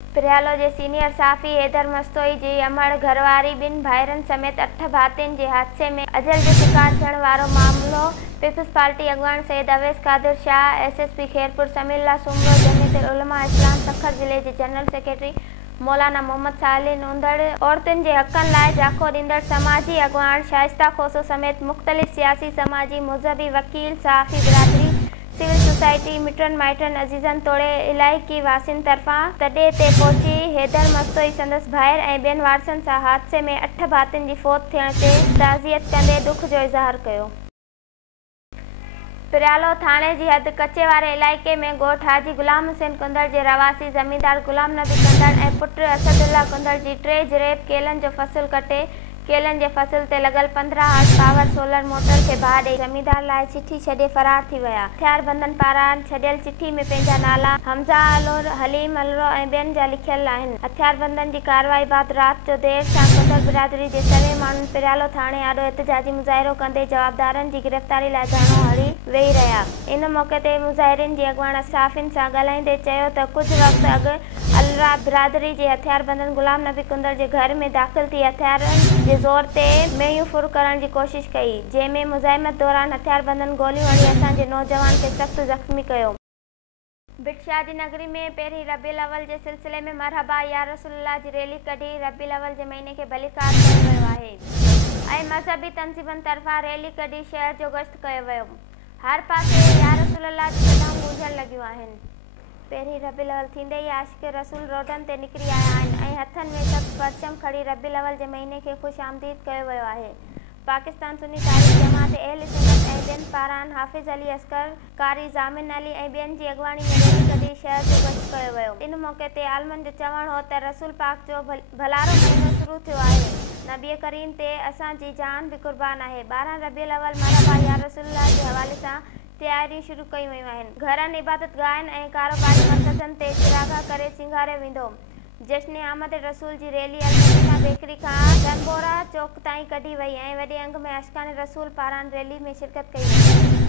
पिरियालो जे सीनियर सहाफ़ी हैदर मस्तोई जी अमड़ घरवारी ॿिनि भाइरनि समेत 8 भातियुनि जे हादसे में अजल जो शिकार थियण वारो मामलो पीपल्स पार्टी अॻवान सैयद अवैस कादिर शाह, एसएसपी खैरपुर समीउल्लाह सूमरो, जमियत उलमा इस्लाम सखर ज़िले जे जनरल सेक्रेटरी मौलाना मोहम्मद सालिन, ऊंदड़ औरतुनि जे हक़नि लाइ जाखो ॾींदड़ समाजी अॻवान शाइस्ता खोसो समेत मुख़्तलिफ़ सियासी, समाजी, मज़हबी, वकील, सहाफ़ी बिरादरी, सिविल सोसाइटी, मिटनि माइटनि, अज़ीज़नि तोड़े इलाइक़ी वासियुनि तरफ़ां तॾे ते पहुची हैदर मस्तोई संदसि भाइर ऐं ॿियनि वारसनि सां हादसे में 8 भातियुनि जी फ़ौत थियण ते ताज़ियत कंदे दुख जो इज़हार कयो। पिरियालो थाणे जी हद कचे वारे इलाइक़े में ॻोठ हाजी गुलाम हुसैन कुंदड़ जे रवासी ज़मींदार गुलाम नबी कुंदड़ ऐं पुट असदुल्ला कुंदड़ जी 3 जरेब केलनि जो फ़सुल कटे केलनि जे फ़सुल ते लॻल 15 हॉर्स पावर सोलर मोटर खे भाउ ॾेई ज़मींदार लाइ चिठी छॾे फ़रार थी विया। हथियारबंदनि पारां छॾियल चिठी में पंहिंजा नाला हमज़ा अलोर, हलीम अलोर ऐं ॿियनि जा लिखियल आहिनि। हथियारबंदनि जी कार्रवाई बाद राति जो देर सां कुंदड़ बिरादरी जे चङे माण्हुनि पिरियालो थाणे आॾो एहतिजाजी मुज़ाहिरो कंदे जवाबदारनि जी गिरफ़्तारी लाइ धरणो हणी वेही रहिया। इन मौक़े ते मुज़ाहिरीन जी अॻवान सहाफ़ियुनि सां ॻाल्हाईंदे चयो त कुझु वक़्तु अॻु अलरा बिरादरी जे हथियारबंदनि गुलाम नबी कुंदड़ जे घर में दाख़िल थी हथियारनि जे ज़ोर ते मेयूं फुर करण जी कोशिश कई, जंहिंमें मुज़ाहिमत दौरान हथियारबंदनि गोलियूं हणी असांजे नौजवान खे सख़्तु ज़ख़्मी कयो। बिटशादी नगरी में पहिरीं रबीउल अव्वल जे सिलसिले में मरहबा या रसूलुल्लाह जी रैली कढी रबीउल अव्वल जे महीने खे भलीकार कयो वियो आहे ऐं मज़हबी तंज़ीमनि तरफ़ां रैली कढी शहर जो गश्त कयो वियो। हर पासे या रसूलुल्लाह जी सदाऊं गूंजण लॻियूं आहिनि। पहिरीं रबीउल अव्वल थींदे ई आशिक़ रसूल रोडनि ते निकिरी आया आहिनि ऐं हथनि में सख़्तु परचम खणी रबीउल अव्वल जे महीने खे ख़ुशि आमदीद कयो वियो आहे। पाकिस्तान सुन्नी तारीख़ जमात अहले सुन्नत ऐं ॿियनि पारां हाफ़िज़ अली असगर, कारी ज़ामिन अली ऐं ॿियनि जी अॻवानी में रैली कढी शहर जो गश्त कयो वियो। इन मौक़े ते आलमनि जो चवणु हो त रसूल पाक जो भलारो महीनो शुरू थियो आहे। नबी करीम ते असांजी जान बि क़ुर्बान आहे। 12 रबीउल अव्वल मरहबा या रसूलुल्लाह जे हवाले सां तयारियूं शुरू कयूं वियूं आहिनि। घरनि, इबादतगाहनि ऐं कारोबारी मर्कज़नि ते चिरागा करे सिंगारियो वेंदो। जश्न आमद रसूल जी रैली अल-मदीना बेकरी खां गनबोरा चौक ताईं कढी वई ऐं वॾे अंग में अशकान रसूल पारां रैली में शिरकत कई वई।